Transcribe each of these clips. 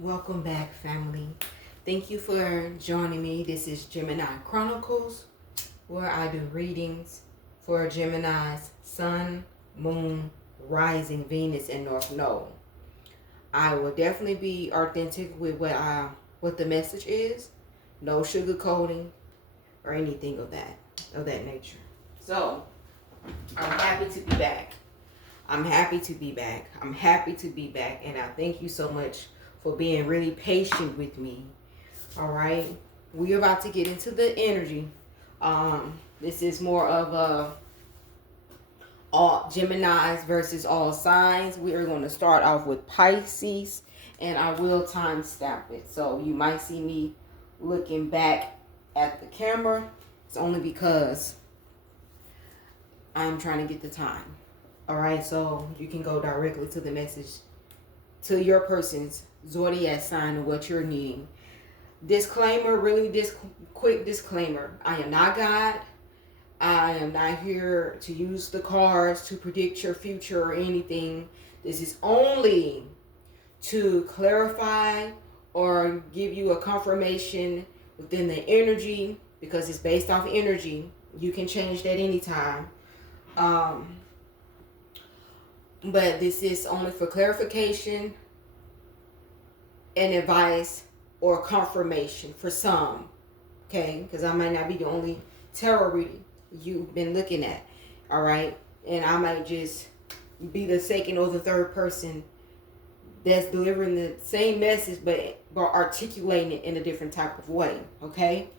Welcome back, family. Thank you for joining me. This is Gemini Chronicles, where I do readings for Gemini's Sun, Moon, Rising, Venus, and North Node. I will definitely be authentic with what the message is. No sugarcoating or anything of that nature. So I'm happy to be back. I'm happy to be back. I'm happy to be back, and I thank you so much for being really patient with me. All right, we're about to get into the energy. This is more of a all Geminis versus all signs. We are going to start off with Pisces, and I will time stamp it. So you might see me looking back at the camera. It's only because I'm trying to get the time. All right, so you can go directly to the message to your person's zodiac sign and what you're needing. Disclaimer, really quick disclaimer. I am not God. I am not here to use the cards to predict your future or anything. This is only to clarify or give you a confirmation within the energy, because it's based off energy. You can change that anytime. But this is only for clarification and advice or confirmation for some. Okay? Because I might not be the only tarot reading you've been looking at. Alright? And I might just be the second or the third person that's delivering the same message but articulating it in a different type of way. Okay?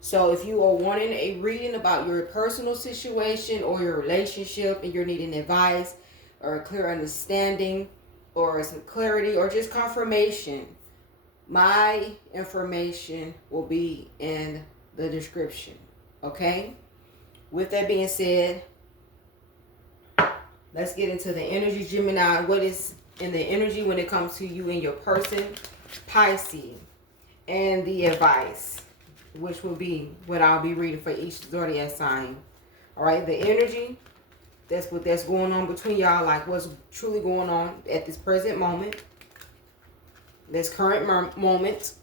So if you are wanting a reading about your personal situation or your relationship and you're needing advice or a clear understanding or some clarity or just confirmation, my information will be in the description. Okay? With that being said, let's get into the energy, Gemini. What is in the energy when it comes to you and your person, Pisces, and the advice, which will be what I'll be reading for each zodiac sign. All right, the energy, that's going on between y'all, like what's truly going on at this present moment, this current moment,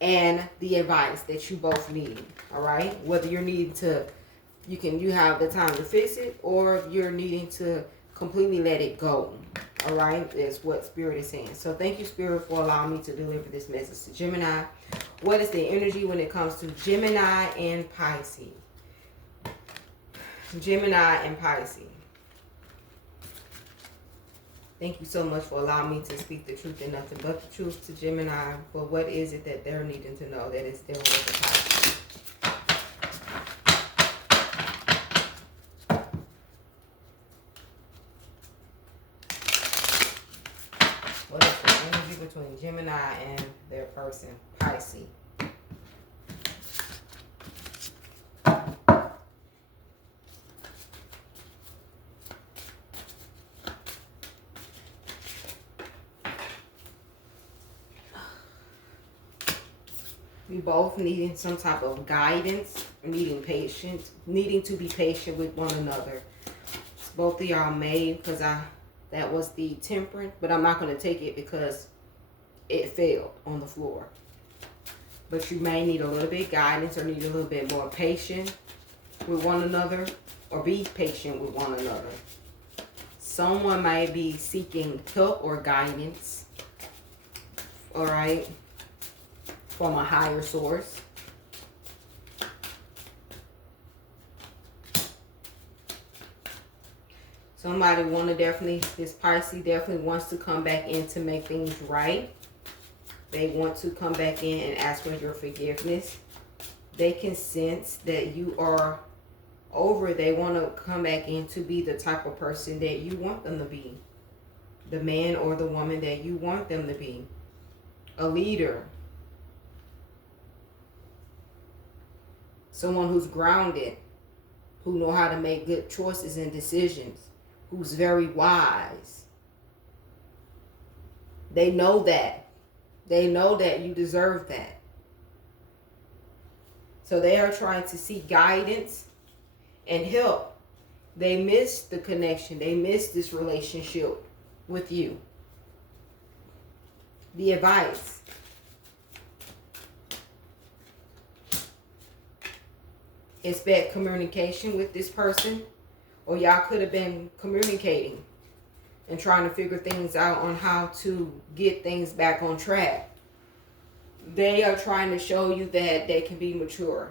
and the advice that you both need. All right, whether you're needing to, you have the time to fix it, or if you're needing to completely let it go. All right, that's what Spirit is saying. So thank you, Spirit, for allowing me to deliver this message to Gemini. What is the energy when it comes to Gemini and Pisces? Gemini and Pisces. Thank you so much for allowing me to speak the truth and nothing but the truth to Gemini. For what is it that they're needing to know that is dealing with the Pisces? What is the energy between Gemini and their person, Pisces? We both needing some type of guidance, needing patience, needing to be patient with one another. Both of y'all may, because that was the Temperance, but I'm not going to take it because it failed on the floor. But you may need a little bit guidance or need a little bit more patience with one another, or be patient with one another. Someone might be seeking help or guidance, all right, from a higher source. Somebody this Pisces definitely wants to come back in to make things right. They want to come back in and ask for your forgiveness. They can sense that you are over. They want to come back in to be the type of person that you want them to be. The man or the woman that you want them to be. A leader. Someone who's grounded, who know how to make good choices and decisions, who's very wise. They know that. They know that you deserve that. So they are trying to seek guidance and help. They miss the connection. They miss this relationship with you. The advice. expect communication with this person, or y'all could have been communicating and trying to figure things out on how to get things back on track. They are trying to show you that they can be mature.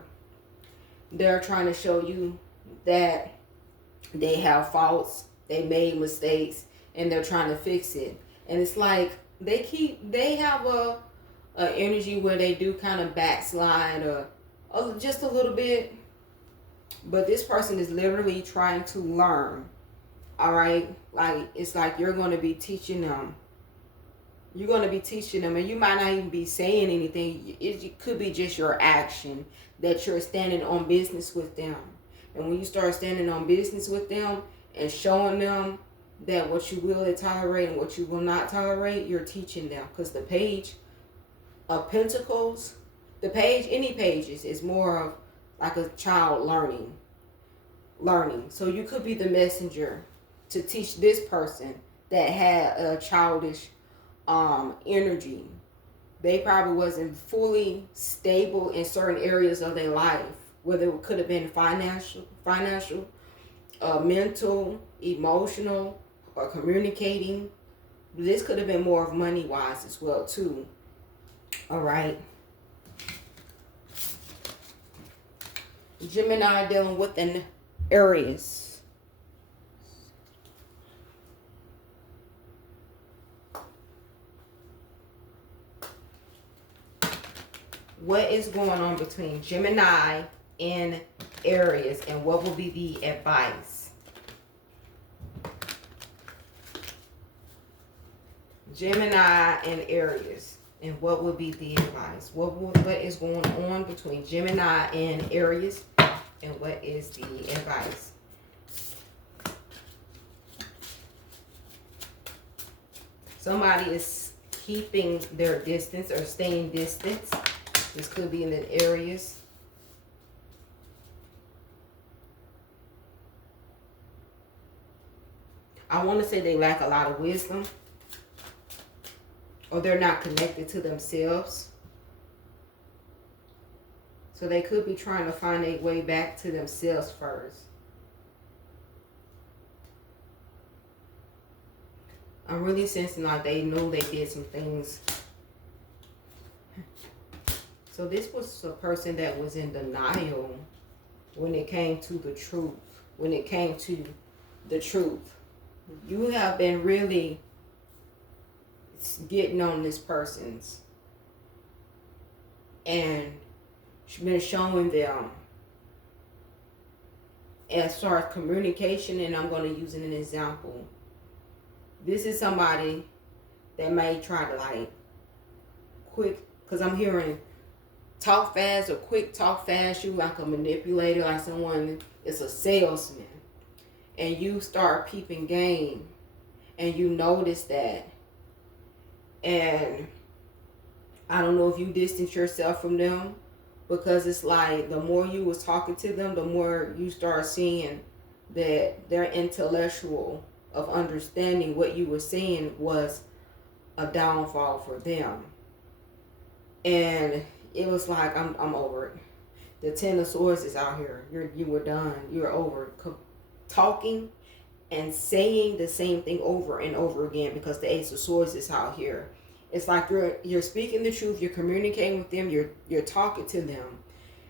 They're trying to show you that they have faults, they made mistakes, and they're trying to fix it. And it's like they have a energy where they do kind of backslide or just a little bit. But this person is literally trying to learn. All right, like it's like you're going to be teaching them. You're going to be teaching them, and you might not even be saying anything. It could be just your action that you're standing on business with them. And when you start standing on business with them and showing them that what you will tolerate and what you will not tolerate, you're teaching them. Because the Page of Pentacles, any pages is more of like a child learning. So you could be the messenger to teach this person that had a childish energy. They probably wasn't fully stable in certain areas of their life, whether it could have been financial, mental, emotional, or communicating. This could have been more of money wise as well too. All right. Gemini dealing with an Aries. What is going on between Gemini and Aries, and what will be the advice? Gemini and Aries, and what will be the advice? What is going on between Gemini and Aries, and what is the advice? Somebody is keeping their distance or staying distance. This could be in the Aries. I want to say they lack a lot of wisdom, or they're not connected to themselves. So they could be trying to find a way back to themselves first. I'm really sensing like they know they did some things. So this was a person that was in denial when it came to the truth. When it came to the truth. You have been really getting on this person's and been showing them as far as communication, and I'm going to use it an example. This is somebody that may try to like quick, because I'm hearing talk fast or quick talk fast. You like a manipulator, like someone is a salesman, and you start peeping game and you notice that, and I don't know if you distance yourself from them, because it's like the more you was talking to them, the more you start seeing that their intellectual of understanding what you were saying was a downfall for them. And it was like, I'm over it. The Ten of Swords is out here. You were done. You're over talking and saying the same thing over and over again, because the Ace of Swords is out here. It's like you're speaking the truth. You're communicating with them. You're talking to them.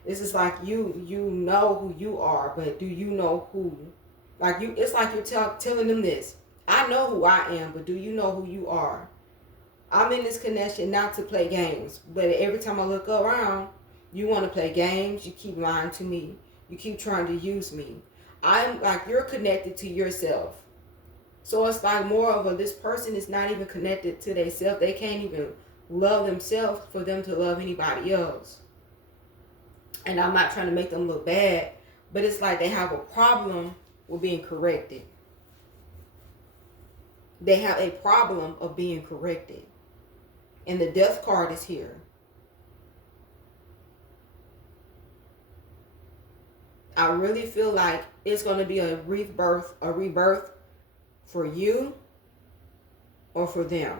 This is like you know who you are, but do you know who? Like you, it's like you're telling them this. I know who I am, but do you know who you are? I'm in this connection not to play games, but every time I look around, you want to play games. You keep lying to me. You keep trying to use me. I'm like, you're connected to yourself. So it's like more of this person is not even connected to themselves. They can't even love themselves for them to love anybody else. And I'm not trying to make them look bad, but it's like they have a problem with being corrected. They have a problem of being corrected. And the Death card is here. I really feel like it's going to be a rebirth for you or for them.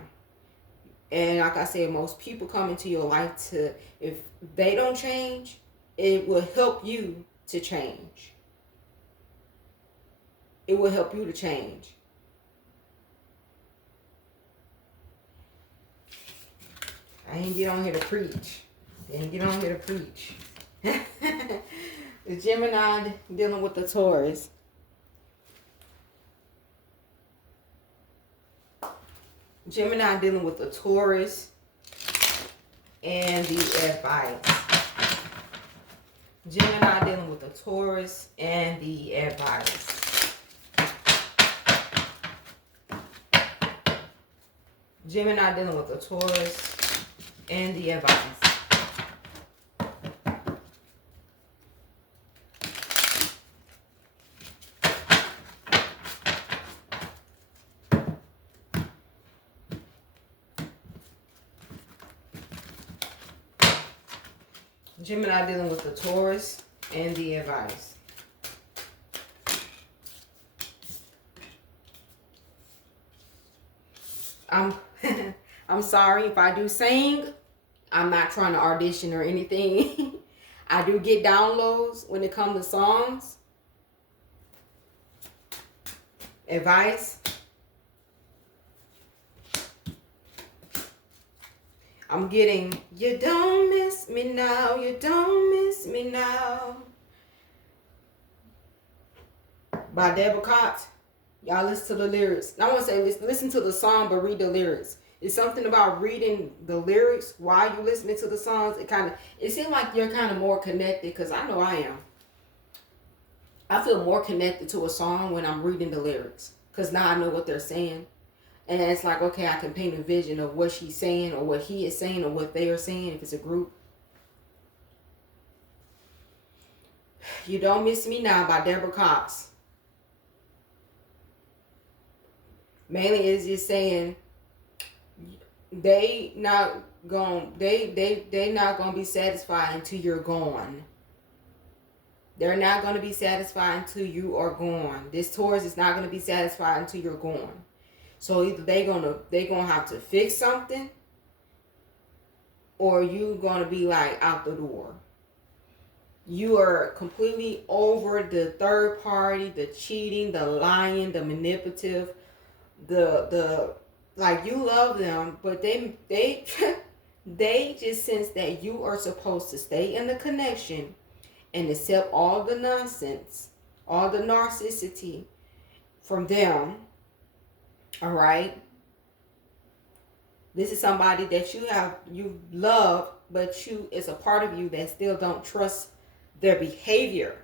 And like I said, most people come into your life to, if they don't change, it will help you to change. It will help you to change. I ain't get on here to preach. The Gemini dealing with the Taurus. Gemini dealing with the Taurus and the advice. Gemini dealing with the Taurus and the advice. Gemini dealing with the Taurus and the advice. Gemini dealing with the Taurus and the advice. I'm sorry if I do sing. I'm not trying to audition or anything. I do get downloads when it comes to songs. Advice. I'm getting, you don't miss me now, you don't miss me now, by Deborah Cox. Y'all listen to the lyrics. I want to say listen to the song, but read the lyrics. It's something about reading the lyrics while you listening to the songs. It seems like you're kind of more connected, because I know I am. I feel more connected to a song when I'm reading the lyrics, because now I know what they're saying. And it's like, okay, I can paint a vision of what she's saying, or what he is saying, or what they are saying, if it's a group. You Don't Miss Me Now by Deborah Cox. Mainly is just saying they not gonna be satisfied until you're gone. They're not gonna be satisfied until you are gone. This Taurus is not gonna be satisfied until you're gone. So either they gonna have to fix something, or you gonna be like out the door. You are completely over the third party, the cheating, the lying, the manipulative, the like, you love them, but they they just sense that you are supposed to stay in the connection and accept all the nonsense, all the narcissistic from them. All right. This is somebody that you love, but it's a part of you that still don't trust their behavior.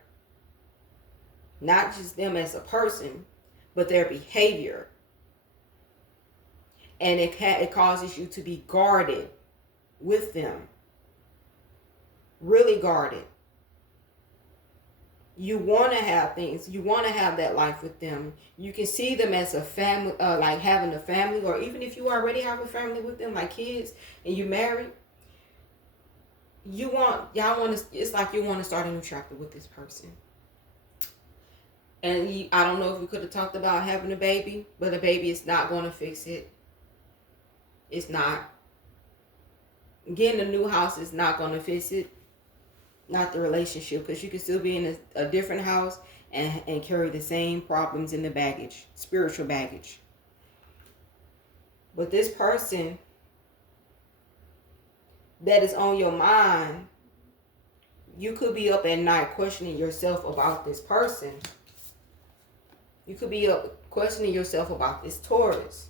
Not just them as a person, but their behavior. And it causes you to be guarded with them. Really guarded. You want to have things. You want to have that life with them. You can see them as a family, like having a family, or even if you already have a family with them, like kids, and you married. It's like you want to start a new chapter with this person. And I don't know if we could have talked about having a baby, but a baby is not going to fix it. It's not. Getting a new house is not going to fix it. Not the relationship, because you can still be in a different house and carry the same problems in the baggage, spiritual baggage. But this person that is on your mind, you could be up at night questioning yourself about this person. You could be up questioning yourself about this Taurus.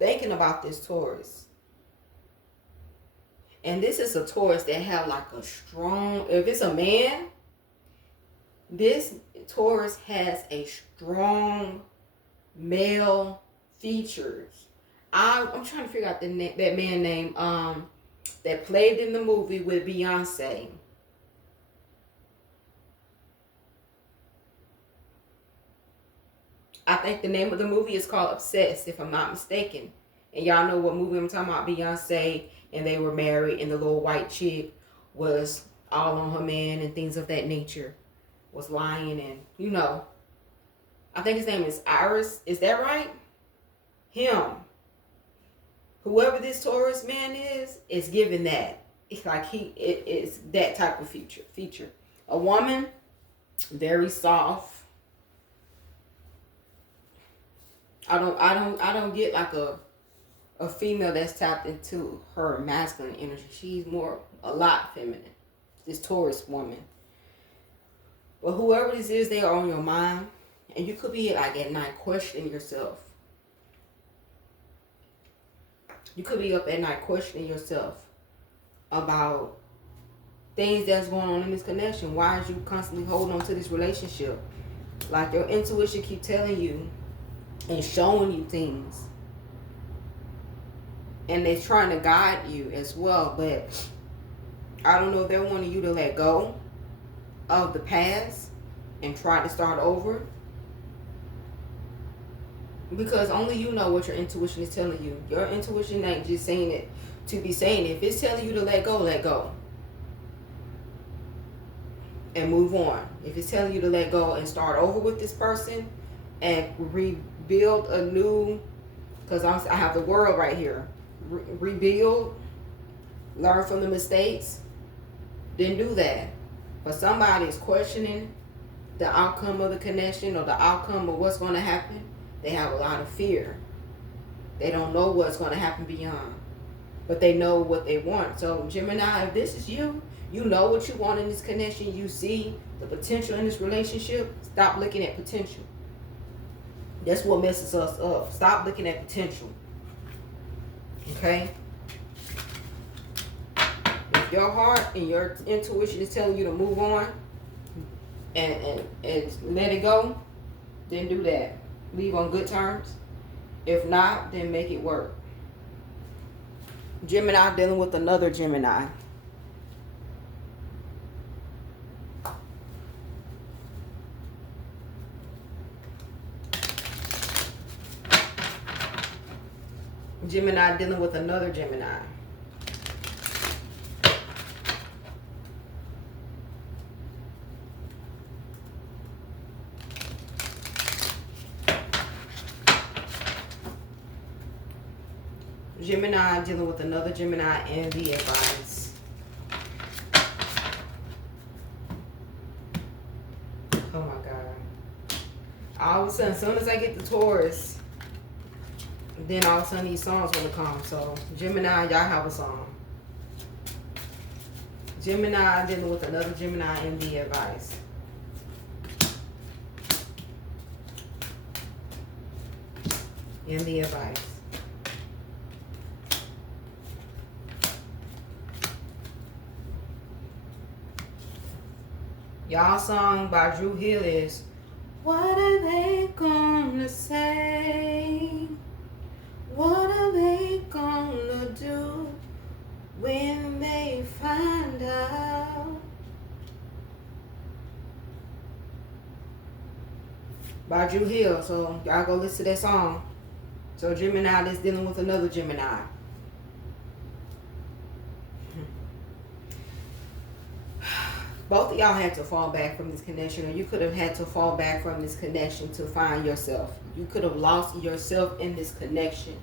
Thinking about this Taurus. And this is a Taurus that have like a strong, if it's a man, this Taurus has a strong male features. I'm trying to figure out that man name that played in the movie with Beyonce. I think the name of the movie is called Obsessed, if I'm not mistaken. And y'all know what movie I'm talking about. Beyonce and they were married, and the little white chick was all on her man and things of that nature. Was lying, and you know. I think his name is Aries. Is that right? Him. Whoever this Taurus man is giving that. It's like it's that type of feature. A woman, very soft. I don't get like a female that's tapped into her masculine energy. She's a lot feminine. This Taurus woman. But whoever this is, they are on your mind. And you could be like at night questioning yourself. You could be up at night questioning yourself about things that's going on in this connection. Why is you constantly holding on to this relationship? Like your intuition keep telling you and showing you things. And they're trying to guide you as well. But I don't know if they're wanting you to let go of the past and try to start over. Because only you know what your intuition is telling you. Your intuition ain't just saying it to be saying it. If it's telling you to let go, let go. And move on. If it's telling you to let go and start over with this person and rebuild a new, because I have the world right here. Rebuild, learn from the mistakes, then do that. But somebody is questioning the outcome of the connection or the outcome of what's going to happen. They have a lot of fear. They don't know what's going to happen beyond. But they know what they want. So Gemini, if this is you, you know what you want in this connection. You see the potential in this relationship. Stop looking at potential. That's what messes us up. Stop looking at potential. Okay? If your heart and your intuition is telling you to move on and let it go, then do that. Leave on good terms. If not, then make it work. Gemini dealing with another Gemini. Gemini dealing with another Gemini. Gemini dealing with another Gemini and the advice. Oh my God. All of a sudden, as soon as I get the Taurus, then all of a sudden these songs want to come. So Gemini, y'all have a song. Gemini dealing with another Gemini and the advice. And the advice. Y'all song by Drew Hill is What Are They Gonna Say? What are they gonna do when they find out? By Drew Hill. So y'all go listen to that song. So Gemini that's dealing with another Gemini. Both of y'all had to fall back from this connection, or you could have had to fall back from this connection to find yourself. You could have lost yourself in this connection.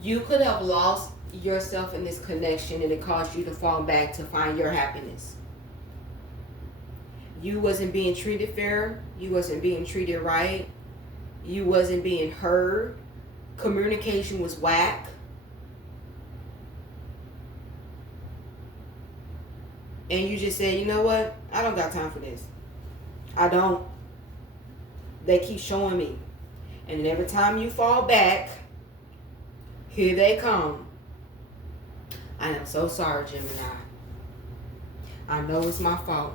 You could have lost yourself in this connection, and it caused you to fall back to find your happiness. You wasn't being treated fair. You wasn't being treated right. You wasn't being heard. Communication was whack. And you just said, you know what? I don't got time for this. I don't. They keep showing me. And every time you fall back, here they come. I am so sorry, Gemini. I know it's my fault.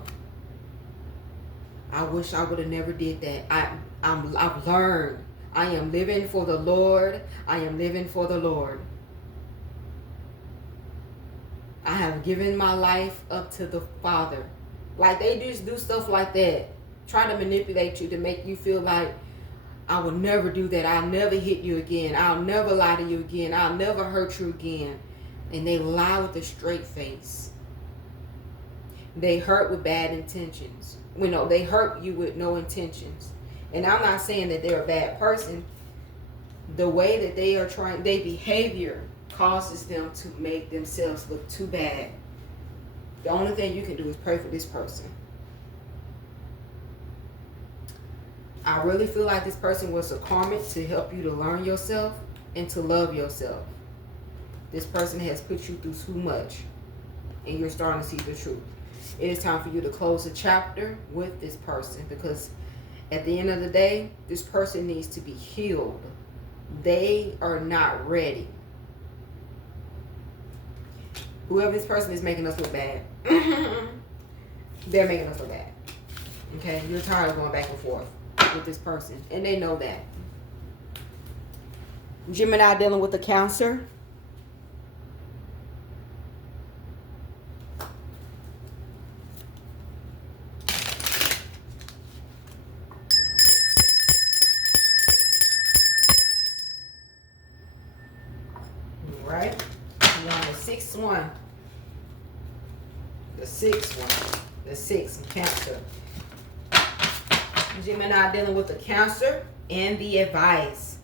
I wish I would have never did that. I've learned. I am living for the Lord. I am living for the Lord. I have given my life up to the Father. Like they just do stuff like that. Try to manipulate you to make you feel like, I will never do that. I'll never hit you again. I'll never lie to you again. I'll never hurt you again. And they lie with a straight face. They hurt with bad intentions. They hurt you with no intentions. And I'm not saying that they're a bad person. The way that they are trying, their behavior causes them to make themselves look too bad. The only thing you can do is pray for this person. I really feel like this person was a karmic to help you to learn yourself and to love yourself. This person has put you through too much, and you're starting to see the truth. It is time for you to close a chapter with this person, because at the end of the day, this person needs to be healed. They are not ready. Whoever this person is making us look bad. They're making us look bad. Okay? You're tired of going back and forth with this person, and they know that. Gemini dealing with the Cancer. Right? You're on the sixth one. The sixth one. The sixth, Cancer. Gemini dealing with the Cancer and the advice.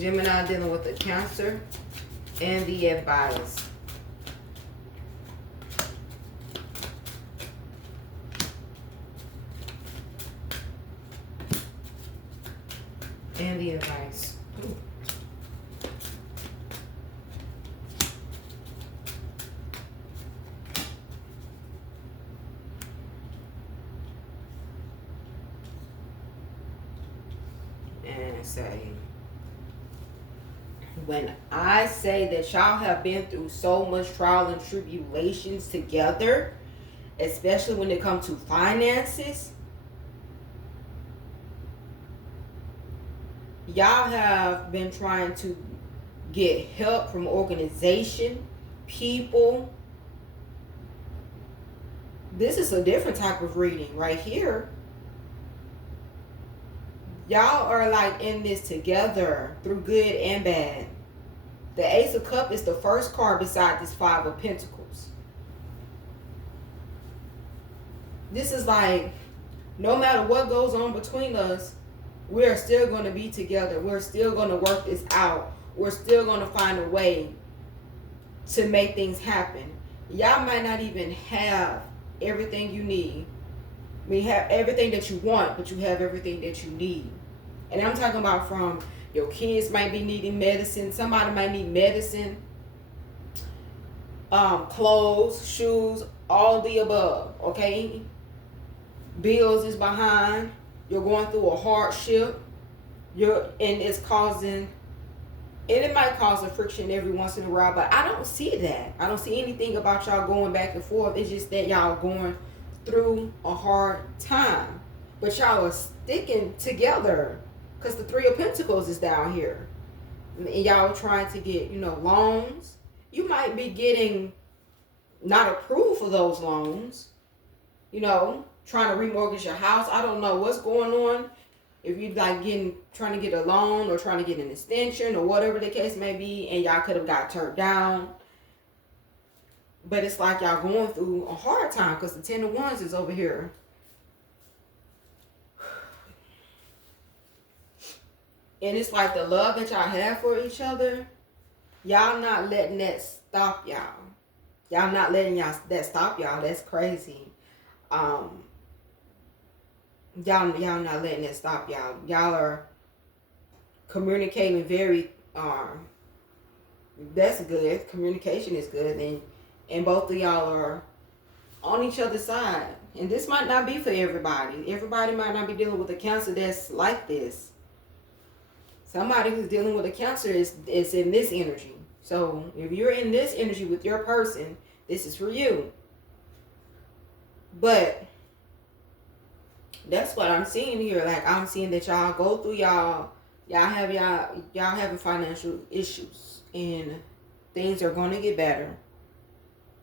Gemini dealing with the Cancer and the advice. And the advice. Ooh. And say, when I say that y'all have been through so much trial and tribulations together, especially when it comes to finances, y'all have been trying to get help from organization, people. This is a different type of reading right here. Y'all are like in this together through good and bad. The Ace of Cups is the first card beside this Five of Pentacles. This is like, no matter what goes on between us, we're still going to be together. We're still going to work this out. We're still going to find a way to make things happen. Y'all might not even have everything you need. I mean, have everything that you want, but you have everything that you need. And I'm talking about from your kids might be needing medicine. Somebody might need medicine, clothes, shoes, all the above, okay? Bills is behind. You're going through a hardship. And it's causing, and it might cause a friction every once in a while, but I don't see that. I don't see anything about y'all going back and forth. It's just that y'all going through a hard time. But y'all are sticking together because the Three of Pentacles is down here. And y'all trying to get, loans. You might be getting not approved for those loans. Trying to remortgage your house. I don't know what's going on. If you like trying to get a loan or trying to get an extension or whatever the case may be, and y'all could have got turned down. But it's like y'all going through a hard time because the Ten of Wands is over here. And it's like the love that y'all have for each other, y'all not letting that stop y'all. Y'all not letting that stop y'all. That's crazy. Y'all not letting that stop y'all. Y'all are communicating very, that's good. Communication is good. And both of y'all are on each other's side. And this might not be for everybody. Everybody might not be dealing with a Cancer that's like this. Somebody who's dealing with a Cancer is in this energy. So if you're in this energy with your person, this is for you. But that's what I'm seeing here. Like, I'm seeing that y'all go through y'all having financial issues, and things are going to get better.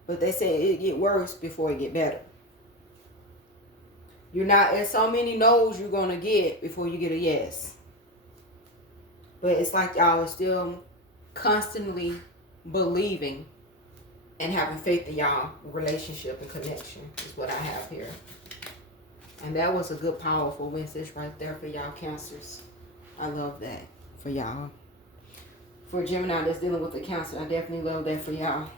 But they say it get worse before it get better. You're not, there's so many no's you're going to get before you get a yes. But it's like y'all are still constantly believing and having faith in y'all relationship and connection is what I have here. And that was a good, powerful message right there for y'all Cancers. I love that for y'all. For Gemini that's dealing with the Cancer, I definitely love that for y'all.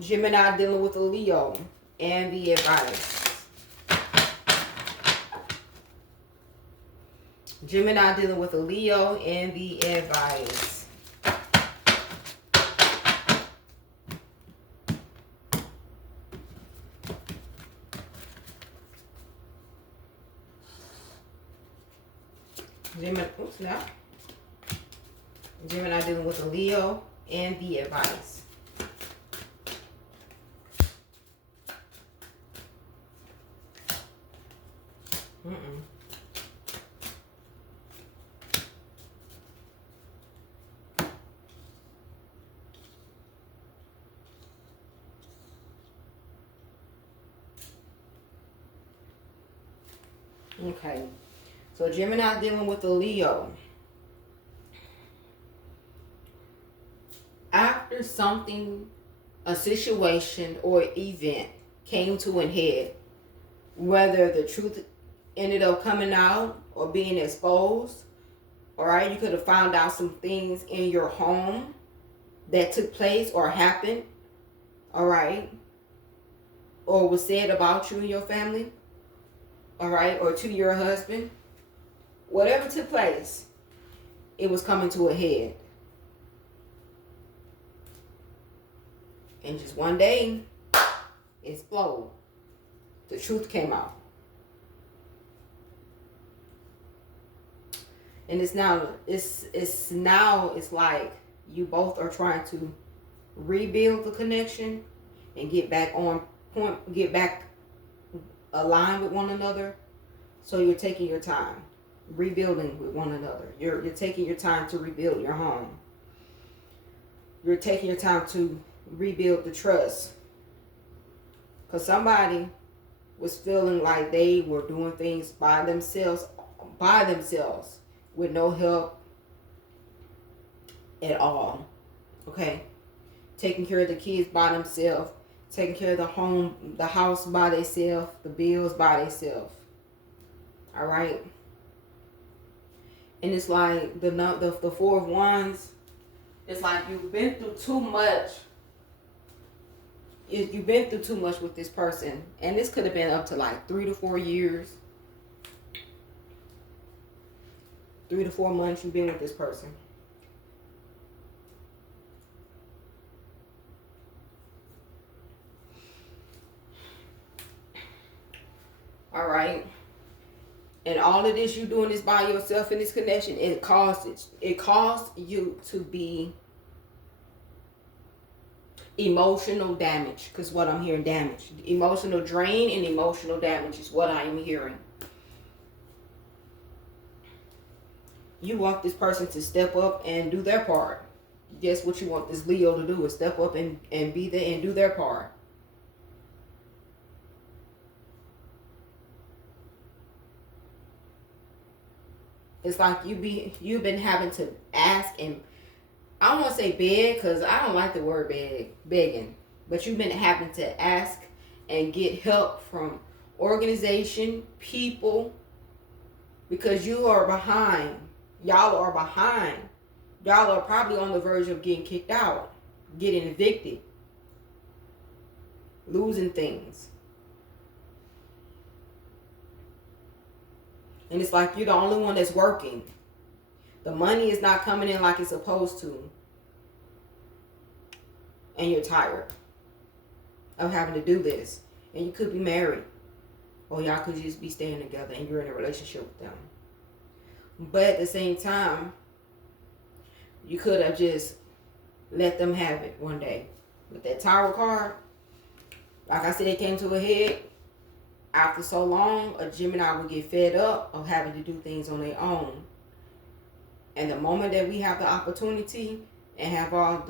Gemini dealing with a Leo and the advice. Gemini dealing with a Leo and the advice. Gemini dealing with a Leo and the advice. Okay, so Gemini dealing with a Leo. After something, a situation or event came to an head, whether the truth ended up coming out or being exposed, all right, you could have found out some things in your home that took place or happened, all right, or was said about you and your family, all right, or to your husband. Whatever took place, it was coming to a head. And just one day, it exploded. The truth came out. And it's like you both are trying to rebuild the connection and get back on point, get back aligned with one another. So you're taking your time rebuilding with one another. You're taking your time to rebuild your home. You're taking your time to rebuild the trust. Because somebody was feeling like they were doing things by themselves with no help at all. Okay? Taking care of the kids by themselves, taking care of the home, the house by themselves, the bills by themselves. All right? And it's like the Four of Wands, it's like you've been through too much. You've been through too much with this person. And this could have been up to like 3 to 4 years. 3 to 4 months you've been with this person. All right. And all of this you doing this by yourself in this connection, it caused you to be emotional damage. Because what I'm hearing, damage. Emotional drain and emotional damage is what I am hearing. You want this person to step up and do their part. Guess what you want this Leo to do is step up and be there and do their part. It's like you've been having to ask, and I don't want to say beg because I don't like the word begging, but you've been having to ask and get help from organization, people, because you are behind. Y'all are behind. Y'all are probably on the verge of getting kicked out, getting evicted, losing things. And it's like you're the only one that's working. The money is not coming in like it's supposed to. And you're tired of having to do this. And you could be married. Or y'all could just be staying together and you're in a relationship with them. But at the same time, you could have just let them have it one day. With that Tower card, like I said, it came to a head. After so long, a Gemini will get fed up of having to do things on their own. And the moment that we have the opportunity and have all not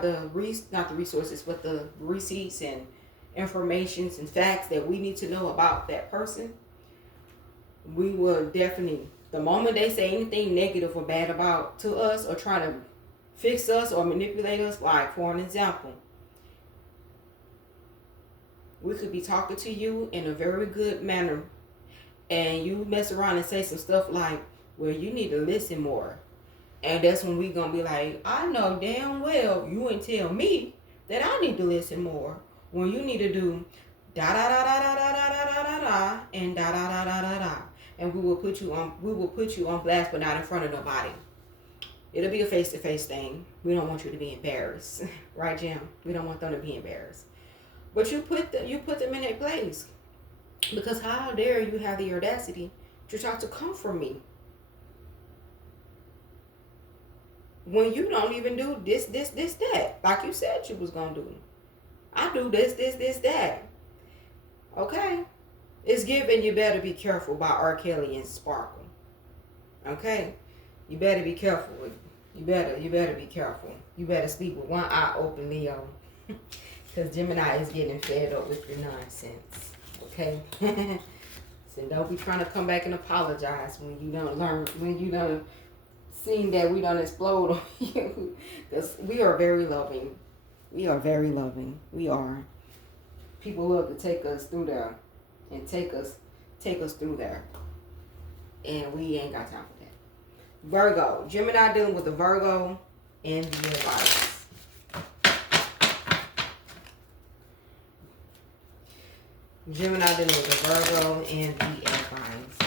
the resources, but the receipts and informations and facts that we need to know about that person, we will definitely, the moment they say anything negative or bad to us or try to fix us or manipulate us, like for an example, We could be talking to you in a very good manner, and you mess around and say some stuff like, well, you need to listen more. And that's when we gonna be like, I know damn well you ain't tell me that I need to listen more. When you need to do da da da da da da da da da da and da da da da da da. And we will put you on blast, but not in front of nobody. It'll be a face-to-face thing. We don't want you to be embarrassed. Right, Jim? We don't want them to be embarrassed. But you put them in their place. Because how dare you have the audacity to try to comfort me when you don't even do this, that, like you said you was gonna do. I do this, that. Okay? It's given You Better Be Careful by R. Kelly and Sparkle. Okay? You better be careful. You better be careful. You better sleep with one eye open, Leo. Because Gemini is getting fed up with your nonsense. Okay? So don't be trying to come back and apologize when you don't learn, when you don't seen that we don't explode on you. Because we are very loving. We are very loving. We are. People love to take us through there and take us through there. And we ain't got time for that. Virgo. Gemini dealing with the Virgo and the advice. Gemini dealing with the Virgo and the advice.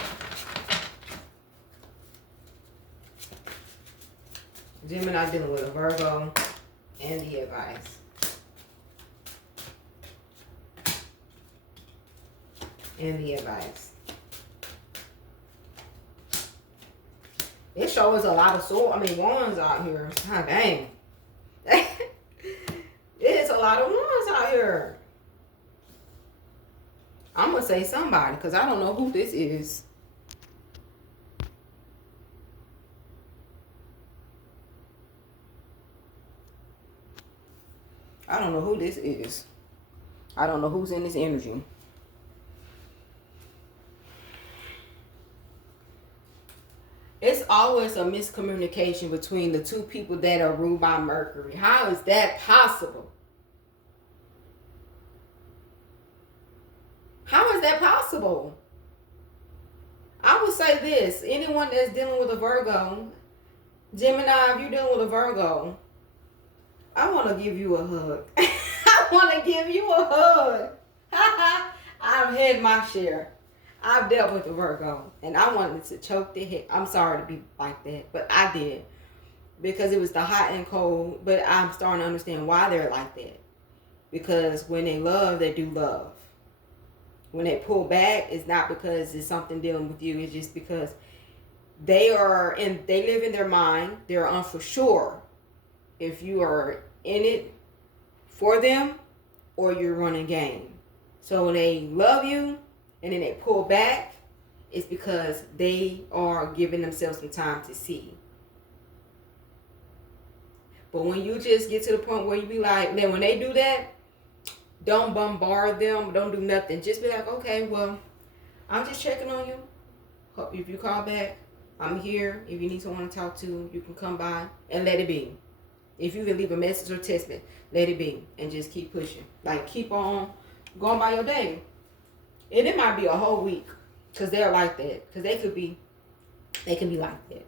Gemini dealing with a Virgo and the advice. And the advice. It shows a lot of wands out here. God dang. It's a lot of wands out here. I'm going to say somebody because I don't know who this is. I don't know who this is. I don't know who's in this energy. It's always a miscommunication between the two people that are ruled by Mercury. How is that possible? How is that possible? I would say this. Anyone that's dealing with a Virgo, Gemini, if you're dealing with a Virgo, I want to give you a hug. I want to give you a hug. I've had my share. I've dealt with a Virgo, and I wanted to choke the head. I'm sorry to be like that, but I did. Because it was the hot and cold, but I'm starting to understand why they're like that. Because when they love, they do love. When they pull back, it's not because it's something dealing with you. It's just because they live in their mind. They're unsure if you are in it for them or you're running game. So when they love you and then they pull back, it's because they are giving themselves some time to see. But when you just get to the point where you be like, then when they do that, don't bombard them. Don't do nothing. Just be like, okay, well, I'm just checking on you. If you call back, I'm here. If you need someone to talk to, you can come by and let it be. If you can leave a message or text me, let it be. And just keep pushing. Like, keep on going by your day. And it might be a whole week. Because they're like that. Because they can be like that.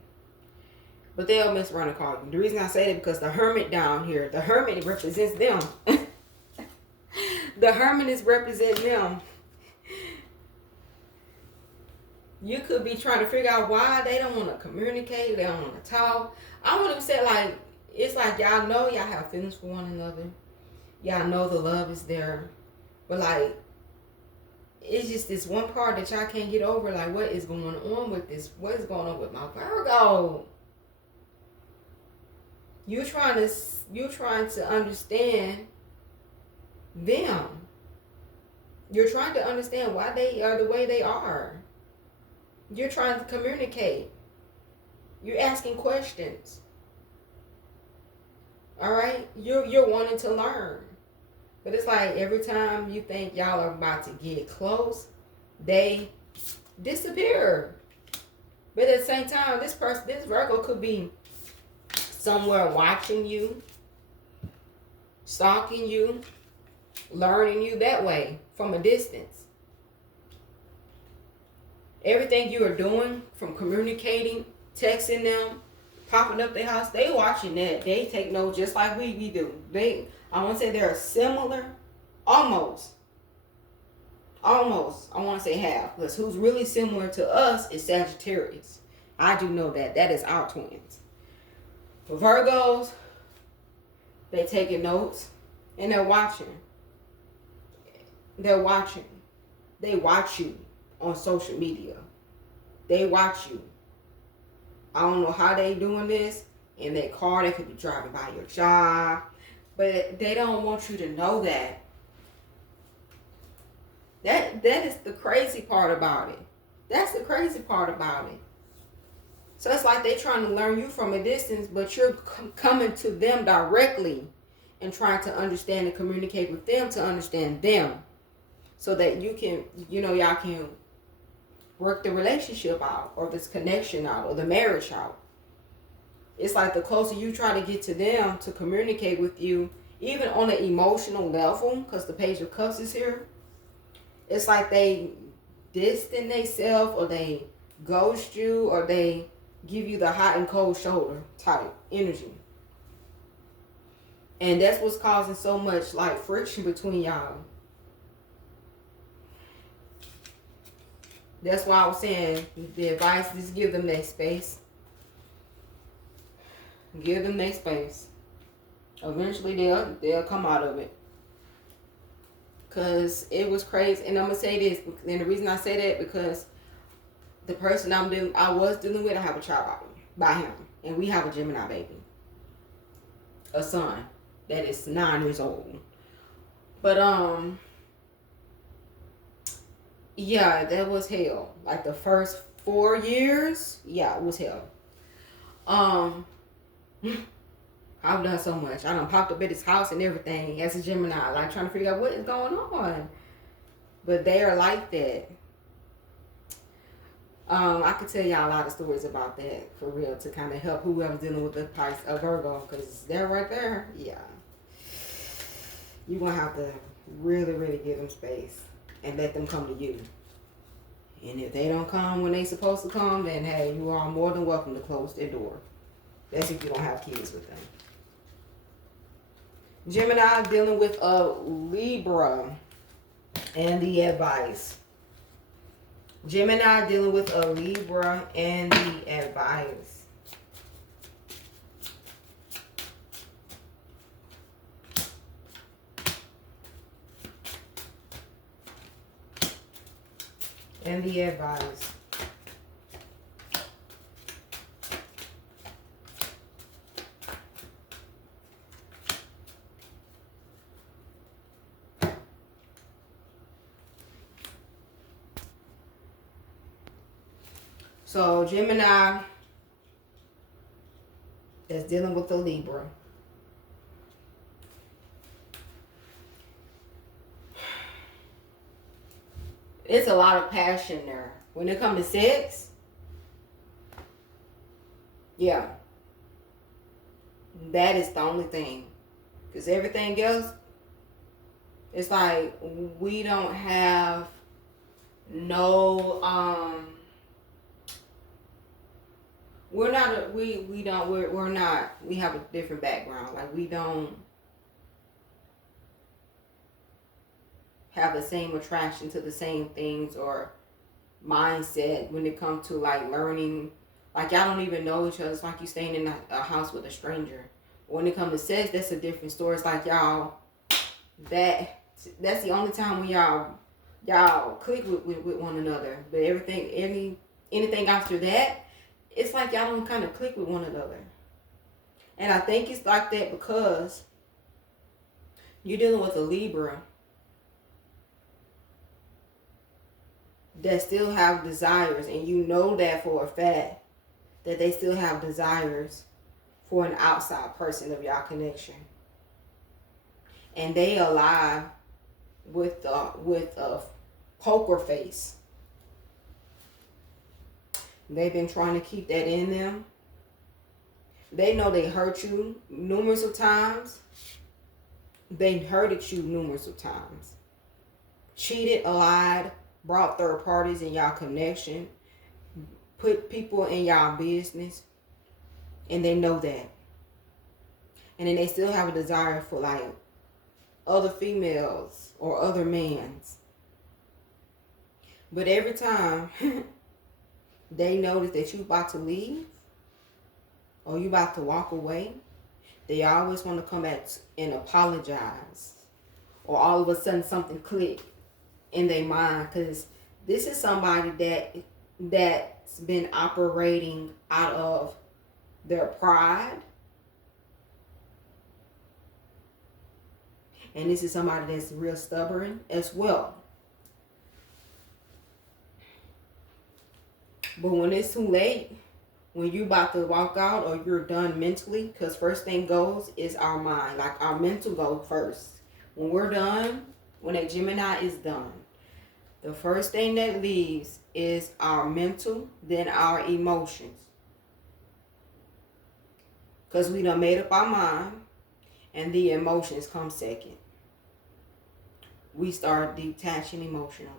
But they'll mess around and call you. The reason I say that because the hermit down here, the hermit represents them. The hermit is representing them. You could be trying to figure out why they don't want to communicate. They don't want to talk. I want to say, like, it's like y'all know y'all have feelings for one another. Y'all know the love is there. But, like, it's just this one part that y'all can't get over. Like, what is going on with this? What is going on with my Virgo? You're trying to understand them. You're trying to understand why they are the way they are. You're trying to communicate. You're asking questions. All right? You're wanting to learn. But it's like every time you think y'all are about to get close, they disappear. But at the same time, this Virgo could be somewhere watching you, stalking you, learning you that way from a distance. Everything you are doing, from communicating, texting them, popping up their house, they watching that. They take notes just like we do. I want to say they're similar, almost. I want to say half, because who's really similar to us is Sagittarius. I do know that. That is our twins. For Virgos, they taking notes and they're watching. They're watching. They watch you on social media. They watch you. I don't know how they doing this. In their car, they could be driving by your job. But they don't want you to know that. That is the crazy part about it. That's the crazy part about it. So it's like they trying to learn you from a distance, but you're coming to them directly and trying to understand and communicate with them to understand them. So that you can, y'all can work the relationship out, or this connection out, or the marriage out. It's like the closer you try to get to them to communicate with you, even on an emotional level, because the Page of Cups is here, it's like they distance themselves, or they ghost you, or they give you the hot and cold shoulder type energy. And that's what's causing so much like friction between y'all. That's why I was saying the advice is give them their space. Give them their space. Eventually they'll come out of it. Cause it was crazy. And I'm gonna say this, and the reason I say that because the person I was dealing with, I have a child by him. And we have a Gemini baby. A son that is 9 years old. But yeah, that was hell. Like the first 4 years, yeah, it was hell. I've done so much. I done popped up at his house and everything as a Gemini, like trying to figure out what is going on. But they are like that. I could tell y'all a lot of stories about that for real to kind of help whoever's dealing with the Pisces, Virgo, because they're right there. Yeah, you're gonna have to really, really give them space and let them come to you. And if they don't come when they supposed to come, then hey, you are more than welcome to close their door. That's if you don't have kids with them. Gemini dealing with a Libra and the advice. Gemini dealing with a Libra and the advice. And the advice. So Gemini that's dealing with the Libra. It's a lot of passion there. When it comes to sex, yeah, that is the only thing. Because everything else, it's like we don't have no we're not we have a different background. Like we don't have the same attraction to the same things or mindset when it comes to like learning. Like y'all don't even know each other. It's like you staying in a house with a stranger. When it comes to sex, that's a different story. It's like y'all that's the only time when y'all click with one another. But anything after that, it's like y'all don't kind of click with one another. And I think it's like that because you're dealing with a Libra that still have desires, and you know that for a fact that they still have desires for an outside person of y'all connection. And they alive with a poker face. They've been trying to keep that in them. They know they hurt you numerous of times. they hurted you numerous of times. Cheated, lied, brought third parties in y'all connection, put people in y'all business, and they know that. And then they still have a desire for like other females or other mans. But every time they notice that you about to leave or you about to walk away, they always want to come back and apologize. Or all of a sudden something click in their mind, because this is somebody that's been operating out of their pride. And this is somebody that's real stubborn as well. But when it's too late, when you're about to walk out or you're done mentally, because first thing goes is our mind. Like our mental goes first. When we're done, when a Gemini is done, the first thing that leaves is our mental, then our emotions. Because we done made up our mind, and the emotions come second. We start detaching emotionally.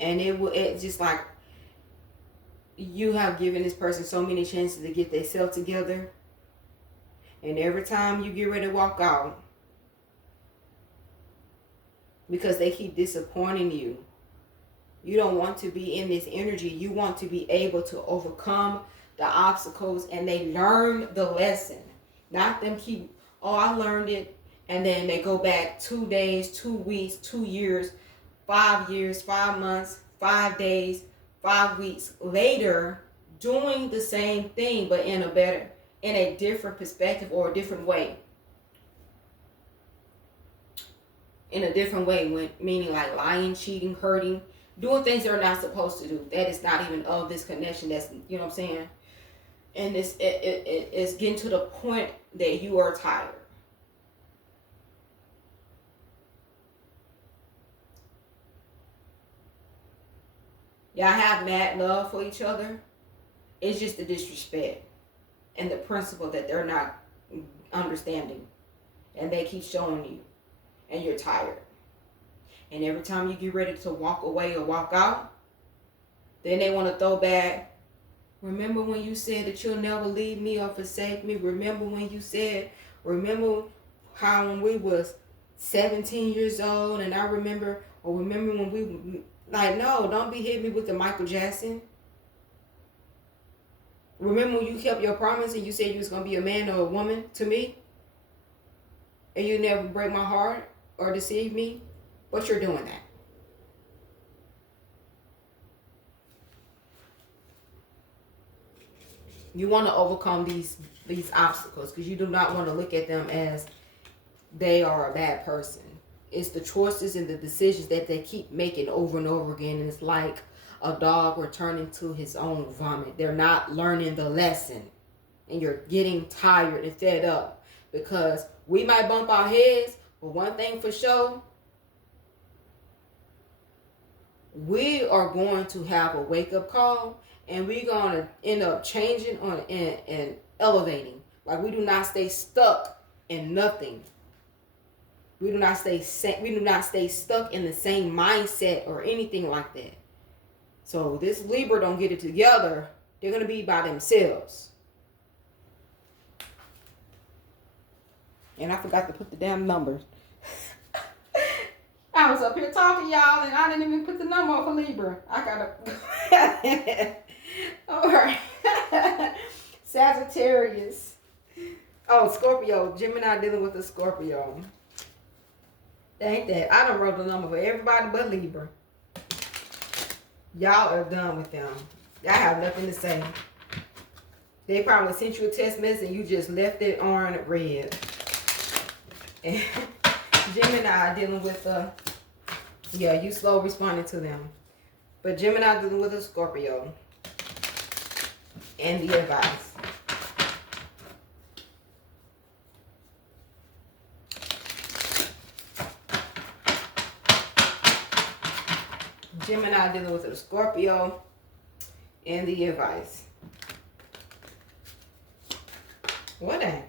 And it's just like you have given this person so many chances to get themselves together. And every time you get ready to walk out, because they keep disappointing you, you don't want to be in this energy. You want to be able to overcome the obstacles, and they learn the lesson. Not them keep, oh, I learned it, and then they go back 2 days, 2 weeks, 2 years, 5 years, 5 months, 5 days, 5 weeks later, doing the same thing, but in a different perspective or a different way. In a different way, meaning like lying, cheating, hurting, doing things they're not supposed to do. That is not even of this connection. That's, you know what I'm saying? And it's getting to the point that you are tired. Y'all have mad love for each other. It's just the disrespect and the principle that they're not understanding. And they keep showing you. And you're tired. And every time you get ready to walk away or walk out, then they want to throw back, remember when you said that you'll never leave me or forsake me? Remember when you said, remember how when we was 17 years old, and I remember when we, like, no, don't be hitting me with the Michael Jackson. Remember when you kept your promise and you said you was going to be a man or a woman to me? And you never break my heart or deceive me? But you're doing that. You want to overcome these obstacles, because you do not want to look at them as they are a bad person. It's the choices and the decisions that they keep making over and over again. And it's like a dog returning to his own vomit. They're not learning the lesson. And you're getting tired and fed up. Because we might bump our heads, but one thing for sure, we are going to have a wake-up call, and we're going to end up changing on and elevating. Like, we do not stay stuck in nothing. We do not stay stuck in the same mindset or anything like that. So this Libra don't get it together, they're going to be by themselves. And I forgot to put the damn numbers. I was up here talking, y'all, and I didn't even put the number up for Libra. I gotta. All right. Sagittarius. Oh, Scorpio. Gemini dealing with a Scorpio. Ain't that? I done wrote the number for everybody but Libra. Y'all are done with them. Y'all have nothing to say. They probably sent you a text message and you just left it on red. And Gemini dealing with you slow responding to them. But Gemini dealing with a Scorpio. And the advice. Gemini dealing with a Scorpio. And the advice. What that?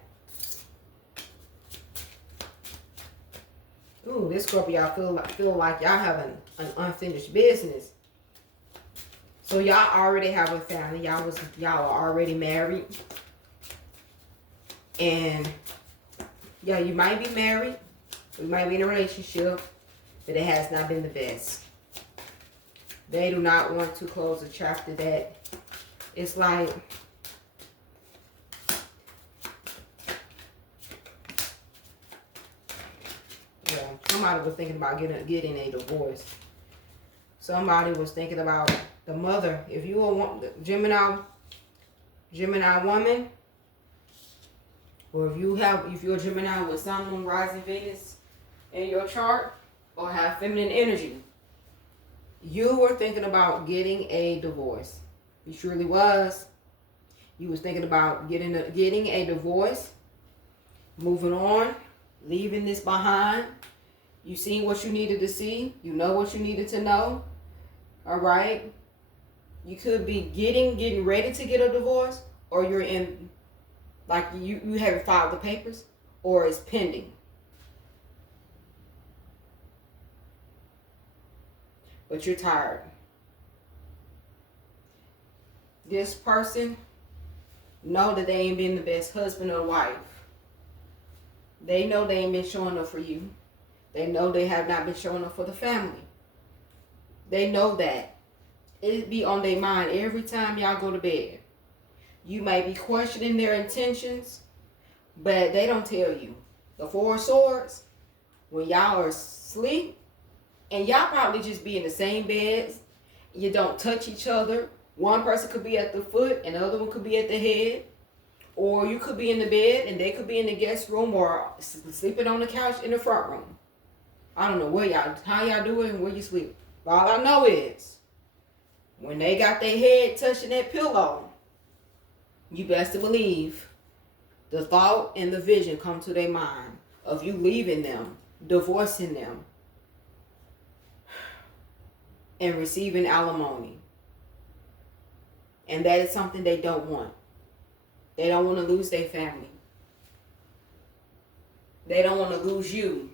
Ooh, this Scorpio feel like y'all have an unfinished business. So y'all already have a family. Y'all are already married. And yeah, you might be married. You might be in a relationship, but it has not been the best. They do not want to close a chapter that it's like somebody was thinking about getting a divorce. Somebody was thinking about the mother. If you are Gemini woman, or if you're a Gemini with Sun, Moon, Rising, Venus in your chart, or have feminine energy, you were thinking about getting a divorce. You surely was. You was thinking about getting a divorce, moving on, leaving this behind. You seen what you needed to see. You know what you needed to know. All right. You could be getting ready to get a divorce, or you're in, like you haven't filed the papers, or it's pending. But you're tired. This person know that they ain't been the best husband or wife. They know they ain't been showing up for you. They know they have not been showing up for the family. They know that. It be on their mind every time y'all go to bed. You may be questioning their intentions, but they don't tell you. The Four of Swords, when y'all are asleep, and y'all probably just be in the same beds, you don't touch each other. One person could be at the foot and the other one could be at the head. Or you could be in the bed and they could be in the guest room or sleeping on the couch in the front room. I don't know how y'all do it and where you sleep. But all I know is, when they got their head touching that pillow, you best to believe the thought and the vision come to their mind of you leaving them, divorcing them, and receiving alimony. And that is something they don't want. They don't want to lose their family. They don't want to lose you.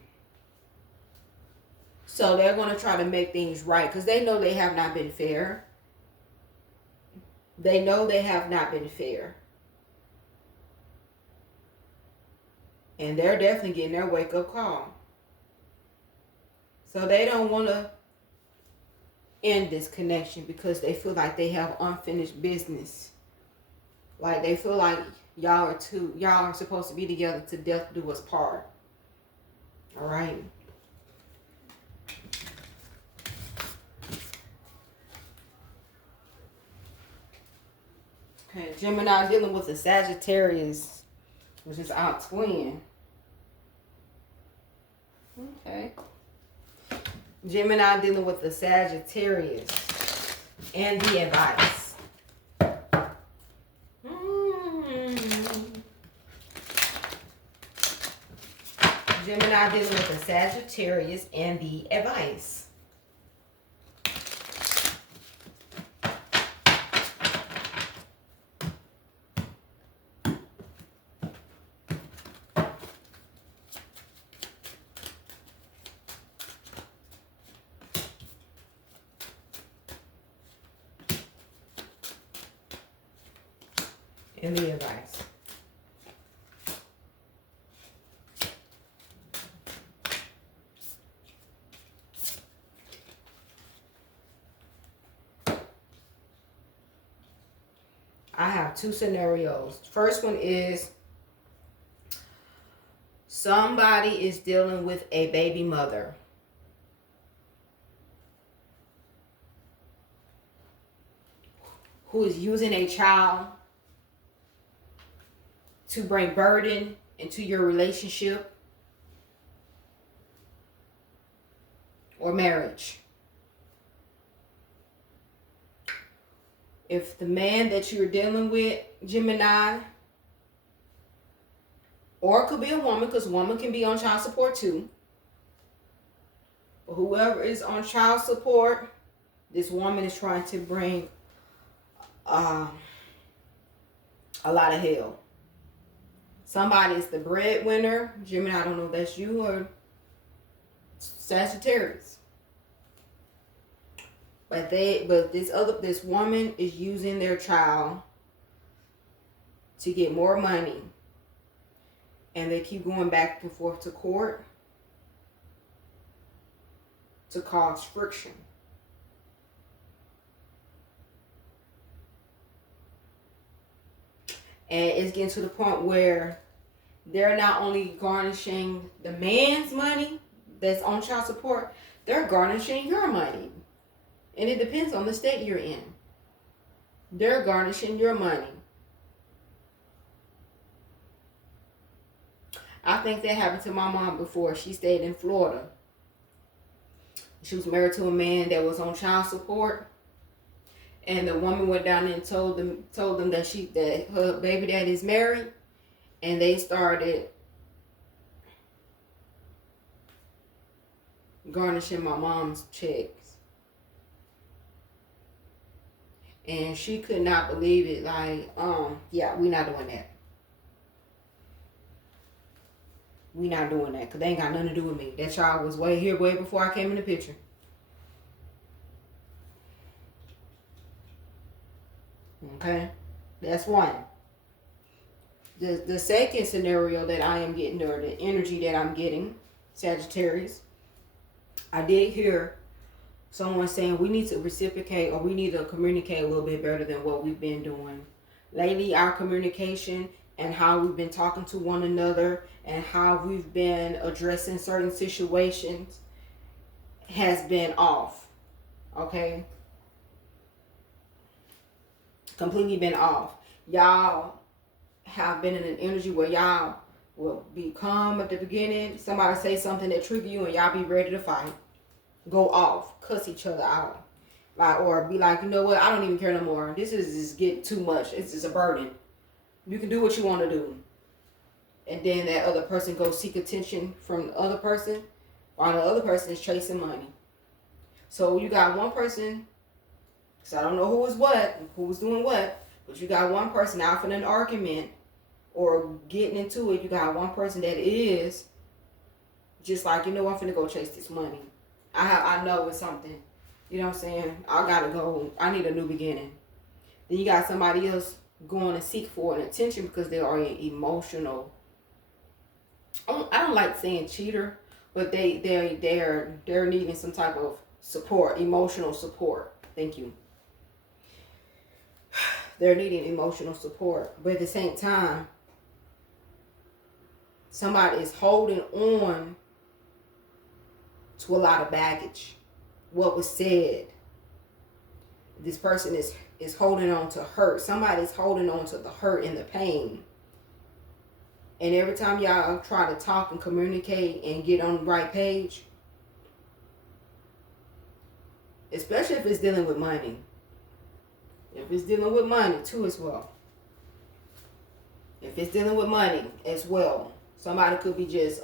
So they're going to try to make things right because they know they have not been fair. They know they have not been fair. And they're definitely getting their wake-up call. So they don't want to end this connection because they feel like they have unfinished business. Like they feel like y'all are supposed to be together to death do us part. All right. Okay, Gemini dealing with a Sagittarius, which is our twin. Okay. Gemini dealing with the Sagittarius and the advice. Gemini dealing with the Sagittarius and the advice. And the advice. I have two scenarios. First one is somebody is dealing with a baby mother. Who is using a child to bring burden into your relationship or marriage. If the man that you're dealing with, Gemini, or it could be a woman, because woman can be on child support too. But whoever is on child support, this woman is trying to bring a lot of hell. Somebody is the breadwinner. Gemini, I don't know if that's you, or Sagittarius. But this woman is using their child to get more money, and they keep going back and forth to court to cause friction. And it's getting to the point where they're not only garnishing the man's money that's on child support, they're garnishing your money. And it depends on the state you're in. They're garnishing your money. I think that happened to my mom before. She stayed in Florida. She was married to a man that was on child support. And the woman went down and told them that her baby daddy is married. And they started garnishing my mom's checks. And she could not believe it. Like, yeah, we're not doing that. We not doing that, because they ain't got nothing to do with me. That child was way before I came in the picture. Okay? That's one. The second scenario that I am getting, or the energy that I'm getting, Sagittarius, I did hear someone saying we need to reciprocate, or we need to communicate a little bit better than what we've been doing. Lately, our communication and how we've been talking to one another and how we've been addressing certain situations has been off. Okay? Completely been off. Y'all have been in an energy where y'all will be calm at the beginning. Somebody say something that trigger you and y'all be ready to fight. Go off. Cuss each other out. Like, or be like, you know what? I don't even care no more. This is just getting too much. It's just a burden. You can do what you want to do. And then that other person goes seek attention from the other person while the other person is chasing money. So you got one person, so I don't know who was doing what, but you got one person out in an argument or getting into it. You got one person that is just like, you know, I'm finna go chase this money. I know it's something. You know what I'm saying? I gotta go. I need a new beginning. Then you got somebody else going to seek for an attention because they are emotional. I don't like saying cheater, but they're needing some type of support, emotional support. Thank you. They're needing emotional support, but at the same time, somebody is holding on to a lot of baggage. What was said. This person is holding on to hurt. Somebody's holding on to the hurt and the pain. And every time y'all try to talk and communicate and get on the right page, especially if it's dealing with money. If it's dealing with money too as well. If it's dealing with money as well. Somebody could be just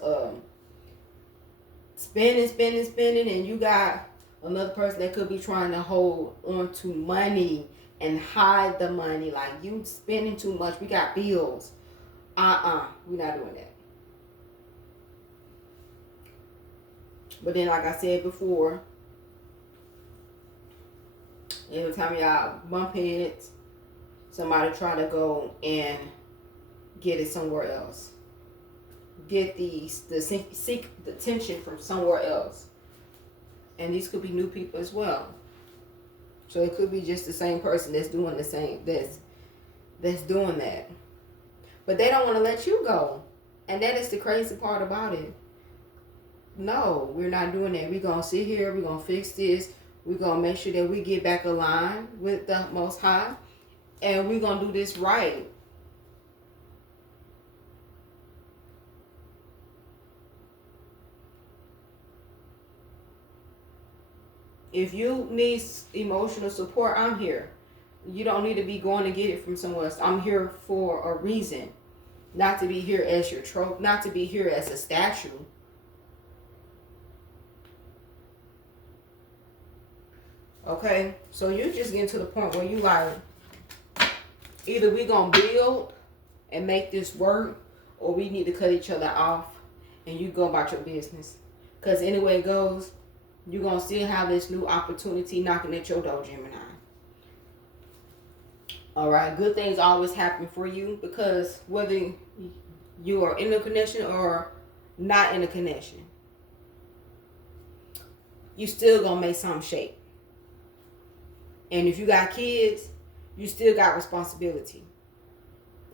spending, and you got another person that could be trying to hold on to money and hide the money. Like, you spending too much. We got bills. We're not doing that. But then, like I said before, every time y'all bump heads, somebody try to go and get it somewhere else. Get seek the attention from somewhere else. And these could be new people as well. So it could be just the same person that's doing the same, that's doing that. But they don't want to let you go. And that is the crazy part about it. No, we're not doing that. We're going to sit here. We're going to fix this. We're going to make sure that we get back aligned with the Most High. And we're going to do this right. If you need emotional support, I'm here. You don't need to be going to get it from somewhere else. I'm here for a reason. Not to be here as your trope. Not to be here as a statue. Okay? So you're just getting to the point where you like, either we going to build and make this work, or we need to cut each other off and you go about your business. Because anyway it goes, you're going to still have this new opportunity knocking at your door, Gemini. Alright, good things always happen for you, because whether you are in a connection or not in a connection, you still going to make something shape. And if you got kids, you still got responsibility.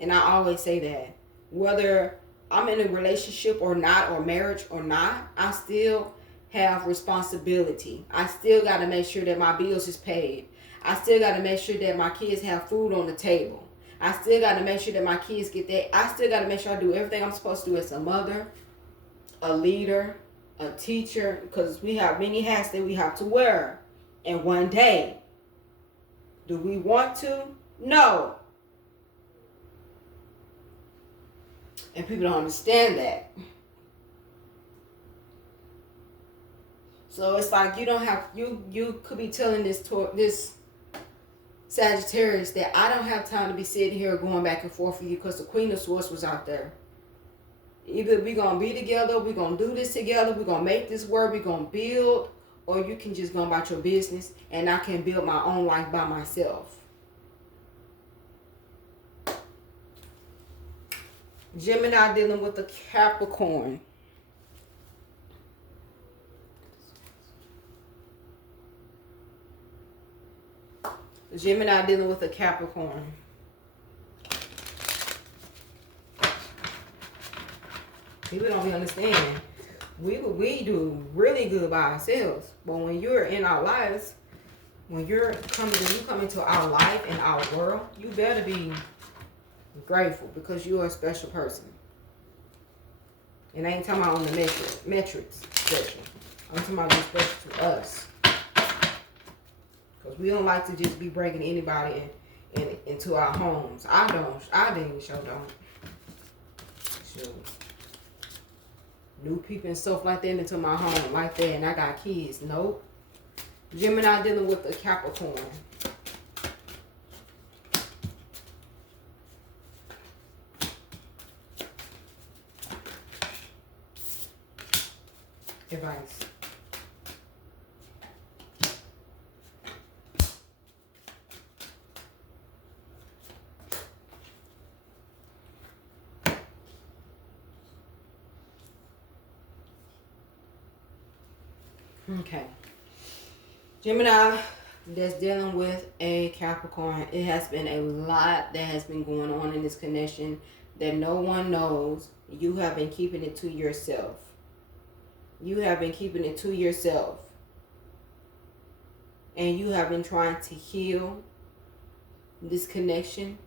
And I always say that. Whether I'm in a relationship or not, or marriage or not, I still have responsibility. I still got to make sure that my bills is paid. I still got to make sure that my kids have food on the table. I still got to make sure that my kids get that. I still got to make sure I do everything I'm supposed to do as a mother, a leader, a teacher, because we have many hats that we have to wear. And one day, do we want to? No. And people don't understand that. So it's like you don't have, you could be telling this Sagittarius that I don't have time to be sitting here going back and forth with you, because the Queen of Swords was out there. Either we're going to be together, we're going to do this together, we're going to make this work, we're going to build, or you can just go about your business and I can build my own life by myself. Gemini dealing with a Capricorn. Gemini dealing with a Capricorn. People don't be understanding. We do really good by ourselves. But when you're in our lives, when you come into our life and our world, you better be grateful, because you're a special person. And I ain't talking about on the metrics section. I'm talking about being special to us. Because we don't like to just be bringing anybody into our homes. I didn't show don't. Sure. New people and stuff like that into my home like that, and I got kids. Nope. Gemini dealing with a Capricorn. Advice. Okay. Gemini that's dealing with a Capricorn. It has been a lot that has been going on in this connection that no one knows. You have been keeping it to yourself. You have been keeping it to yourself. And you have been trying to heal this connection.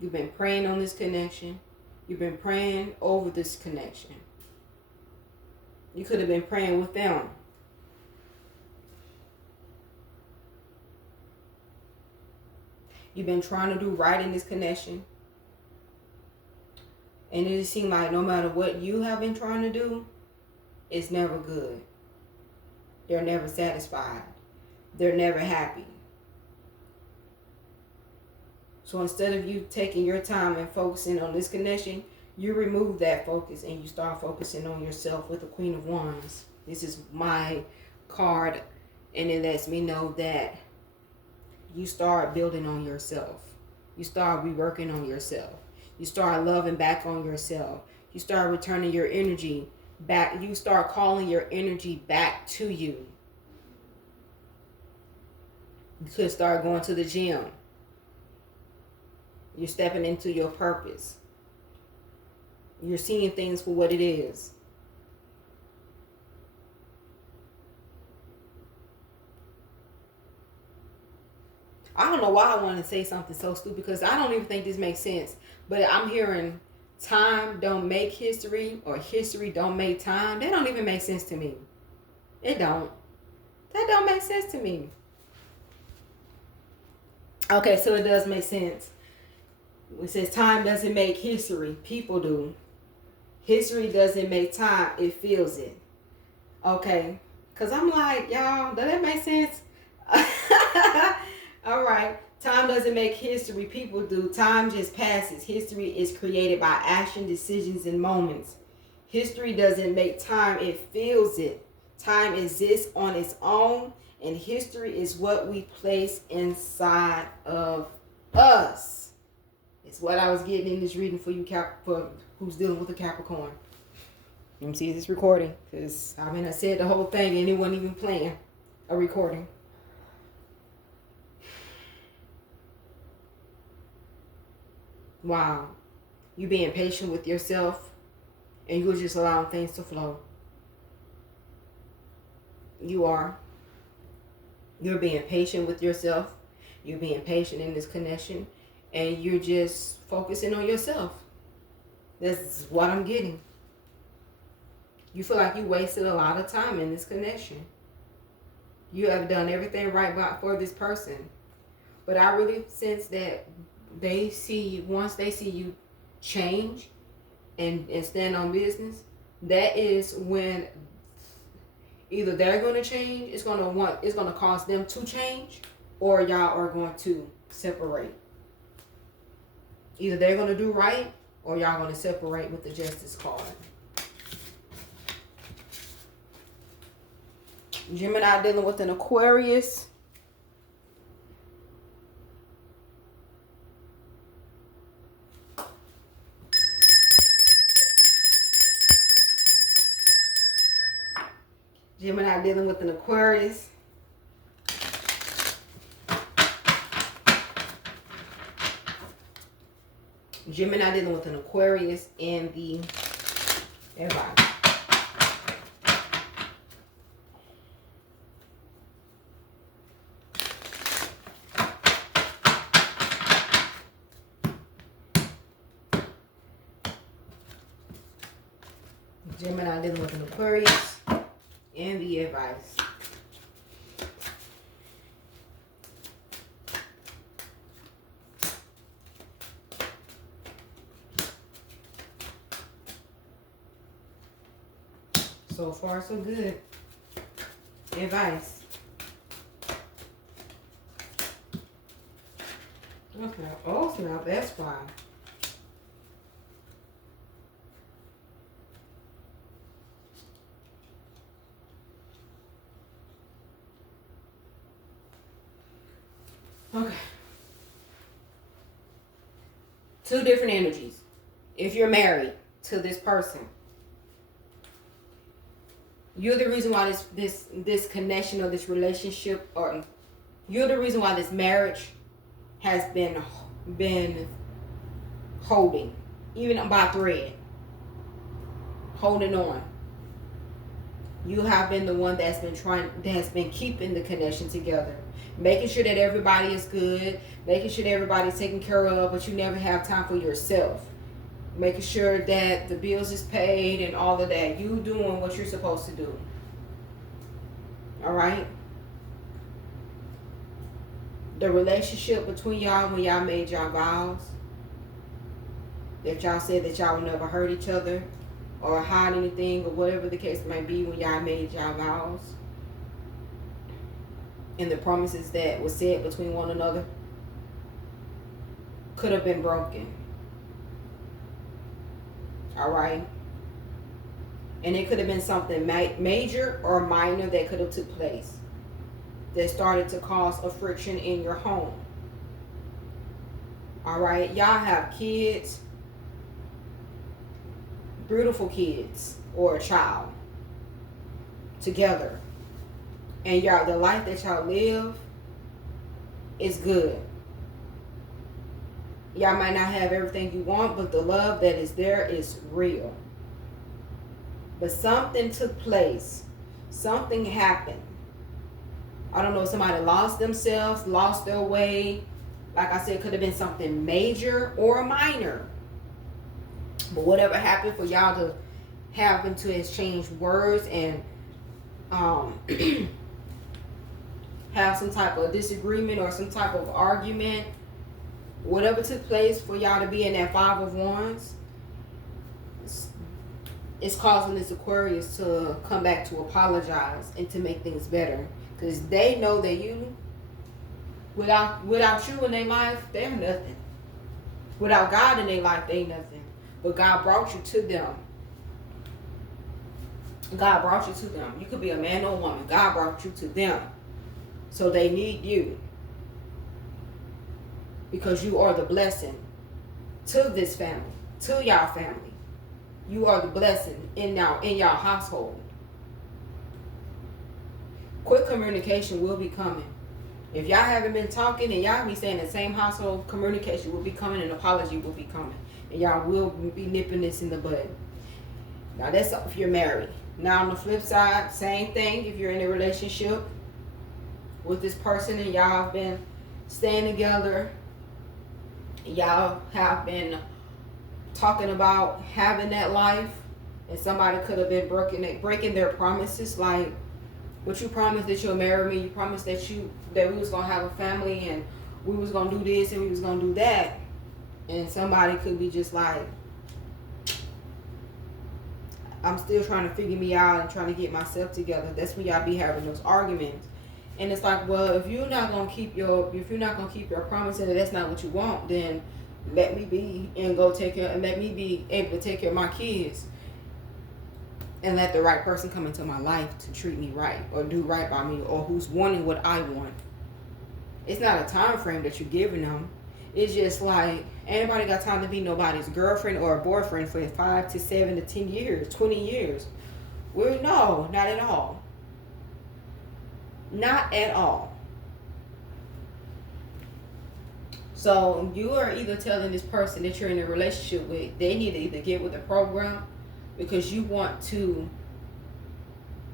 You've been praying on this connection. You've been praying over this connection. You could have been praying with them. You've been trying to do right in this connection. And it just seems like no matter what you have been trying to do, it's never good. They're never satisfied. They're never happy. So instead of you taking your time and focusing on this connection, you remove that focus and you start focusing on yourself with the Queen of Wands. This is my card, and it lets me know that you start building on yourself. You start reworking on yourself. You start loving back on yourself. You start returning your energy back. You start calling your energy back to you. You could start going to the gym. You're stepping into your purpose. You're seeing things for what it is. I don't know why I want to say something so stupid, because I don't even think this makes sense. But I'm hearing time don't make history, or history don't make time. That don't even make sense to me. It don't. That don't make sense to me. Okay, so it does make sense. It says time doesn't make history. People do. History doesn't make time. It feels it. Okay. Because I'm like, y'all, does that make sense? All right. Time doesn't make history. People do. Time just passes. History is created by action, decisions, and moments. History doesn't make time. It feels it. Time exists on its own, and history is what we place inside of us. It's what I was getting in this reading for you, for who's dealing with a Capricorn. Let me see this recording, because I said the whole thing and it wasn't even playing a recording. Wow. You being patient with yourself, and you're just allowing things to flow. You are. You're being patient with yourself. You're being patient in this connection. And you're just focusing on yourself. That's what I'm getting. You feel like you wasted a lot of time in this connection. You have done everything right for this person. But I really sense that once they see you change and stand on business, that is when either they're going to change, it's going to cause them to change, or y'all are going to separate. Either they're going to do right, or y'all going to separate with the Justice card. Gemini dealing with an Aquarius. Gemini dealing with an Aquarius. Gemini dealing with an Aquarius and the advice. Gemini dealing with an Aquarius and the advice. So far, so good. Advice. Okay. Oh, snap. That's why. Okay. Two different energies. If you're married to this person, you're the reason why this connection or this relationship, or you're the reason why this marriage has been holding, even by thread, holding on. You have been the one that's been keeping the connection together, making sure that everybody is good, making sure that everybody's taken care of, but you never have time for yourself. Making sure that the bills is paid and all of that. You doing what you're supposed to do. All right? The relationship between y'all, when y'all made y'all vows, that y'all said that y'all would never hurt each other or hide anything or whatever the case might be, when y'all made y'all vows and the promises that were said between one another, could have been broken. All right? And it could have been something major or minor that could have took place that started to cause a friction in your home. All right? Y'all have kids, beautiful kids, or a child together. And y'all, the life that y'all live is good. Y'all might not have everything you want, but the love that is there is real. But something took place. Something happened. I don't know if somebody lost themselves, lost their way. Like I said, it could have been something major or minor. But whatever happened for y'all to happen to exchange words and have some type of disagreement or some type of argument, whatever took place for y'all to be in that Five of Wands, it's causing this Aquarius to come back to apologize and to make things better. Because they know that you, without you in their life, they're nothing. Without God in their life, they nothing. But God brought you to them. God brought you to them. You could be a man or a woman. God brought you to them. So they need you. Because you are the blessing to this family, to y'all family. You are the blessing in y'all household. Quick communication will be coming. If y'all haven't been talking and y'all be staying in the same household, communication will be coming and apology will be coming. And y'all will be nipping this in the bud. Now that's if you're married. Now on the flip side, same thing if you're in a relationship with this person and y'all have been staying together. Y'all have been talking about having that life, and somebody could have been breaking their promises. Like, what you promised that you'll marry me, you promised that we was gonna have a family and we was gonna do this and we was gonna do that, and somebody could be just like, I'm still trying to figure me out and trying to get myself together. That's when y'all be having those arguments. And it's like, well, if you're not gonna keep your promise and that's not what you want, then let me be and go take care, and let me be able to take care of my kids, and let the right person come into my life to treat me right or do right by me, or who's wanting what I want. It's not a time frame that you're giving them. It's just like, anybody got time to be nobody's girlfriend or a boyfriend for 5 to 7 to 10 years, 20 years? Well, no, not at all. Not at all. So you are either telling this person that you're in a relationship with, they need to either get with the program, because you want to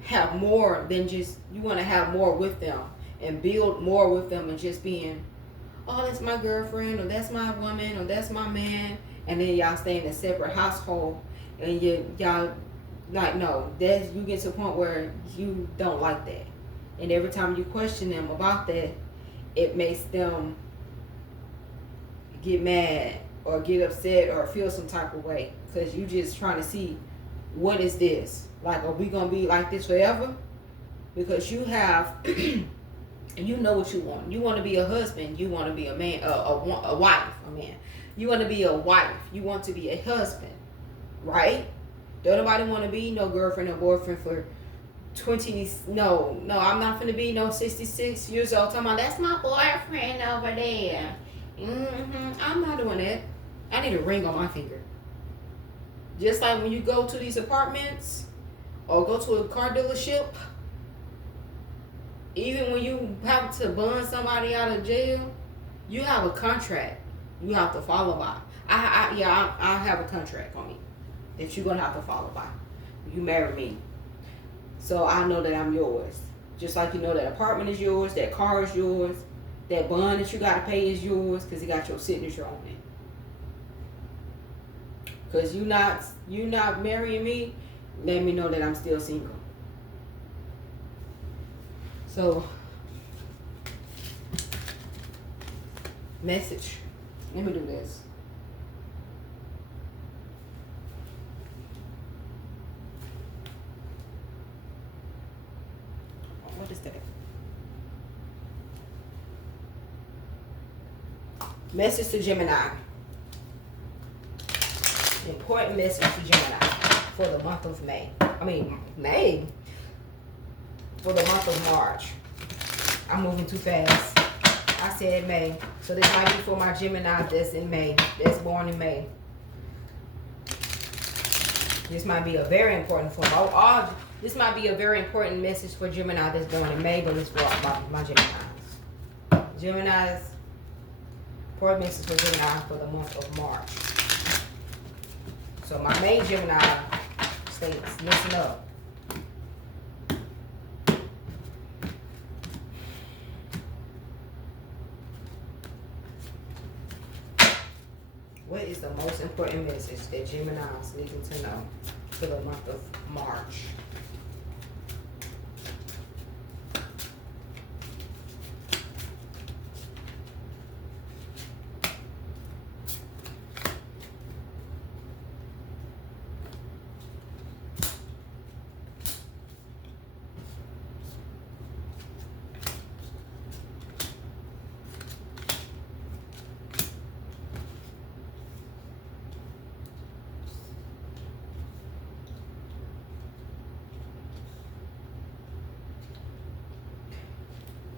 have more than just, you want to have more with them and build more with them, and just being, oh, that's my girlfriend, or that's my woman, or that's my man, and then y'all stay in a separate household, and y'all like, no, that's, you get to a point where you don't like that. And every time you question them about that, it makes them get mad or get upset or feel some type of way, because you just trying to see, what is this? Like, are we going to be like this forever? Because you have, you know what you want. You want to be a husband. You want to be a man, a wife, a man. You want to be a wife. You want to be a husband, right? Don't nobody want to be no girlfriend or boyfriend for 20, no, I'm not gonna be no 66 years old talking about, that's my boyfriend over there. I'm not doing that. I need a ring on my finger. Just like when you go to these apartments or go to a car dealership, even when you have to bond somebody out of jail, you have a contract you have to follow by. I have a contract on me that you're gonna have to follow by. You marry me. So I know that I'm yours. Just like you know that apartment is yours, that car is yours, that bond that you got to pay is yours, because it got your signature on it. Because you not marrying me, let me know that I'm still single. So, message. Let me do this. What is that? Message to Gemini. Important message to Gemini for the month of May. May. For the month of March. I'm moving too fast. I said May. So this might be for my Gemini that's in May. That's born in May. This might be a very important this might be a very important message for Gemini that's born in May, but it's for my Geminis. Geminis, important message for Gemini for the month of March. So my May Gemini states, listen up. What is the most important message that Geminis need to know for the month of March?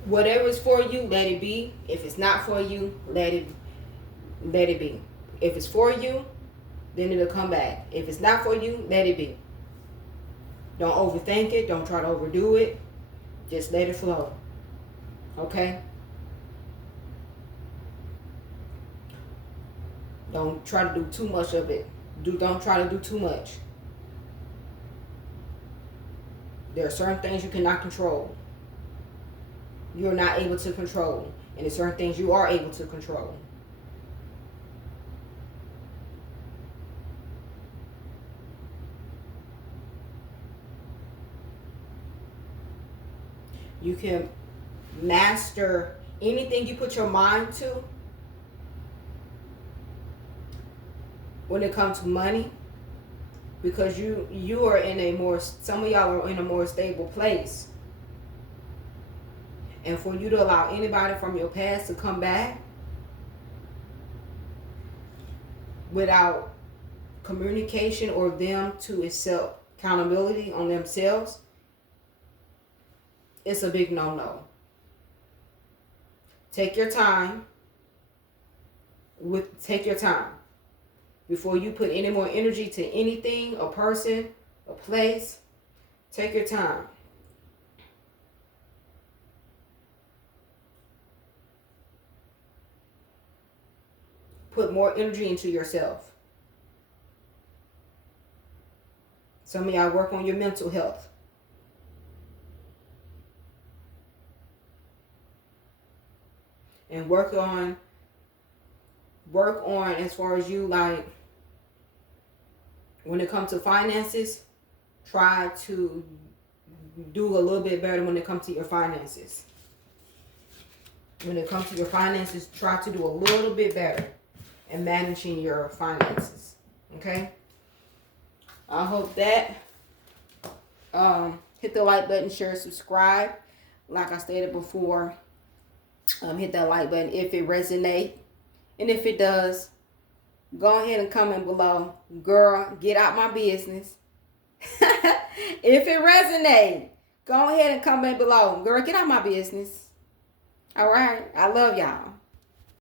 Whatever is for you, let it be. If it's not for you, let it be. If it's for you, then it'll come back. If it's not for you, let it be. Don't overthink it. Don't try to overdo it. Just let it flow. Okay? Don't try to do too much of it. Don't try to do too much. There are certain things you cannot control. You're not able to control. And there's certain things you are able to control. You can master anything you put your mind to when it comes to money, because you are in a more, some of y'all are in a more stable place. And for you to allow anybody from your past to come back without communication or them to accept accountability on themselves, it's a big no-no. Take your time. Take your time. Before you put any more energy to anything, a person, a place, take your time. Put more energy into yourself. Some of y'all work on your mental health. And work on as far as you, like, when it comes to finances, try to do a little bit better when it comes to your finances. When it comes to your finances, try to do a little bit better in managing your finances. Okay? I hope that. Hit the like button, share, subscribe. Like I stated before, hit that like button if it resonates. And if it does, go ahead and comment below. Girl, get out my business. If it resonates, go ahead and comment below. Girl, get out my business. All right. I love y'all.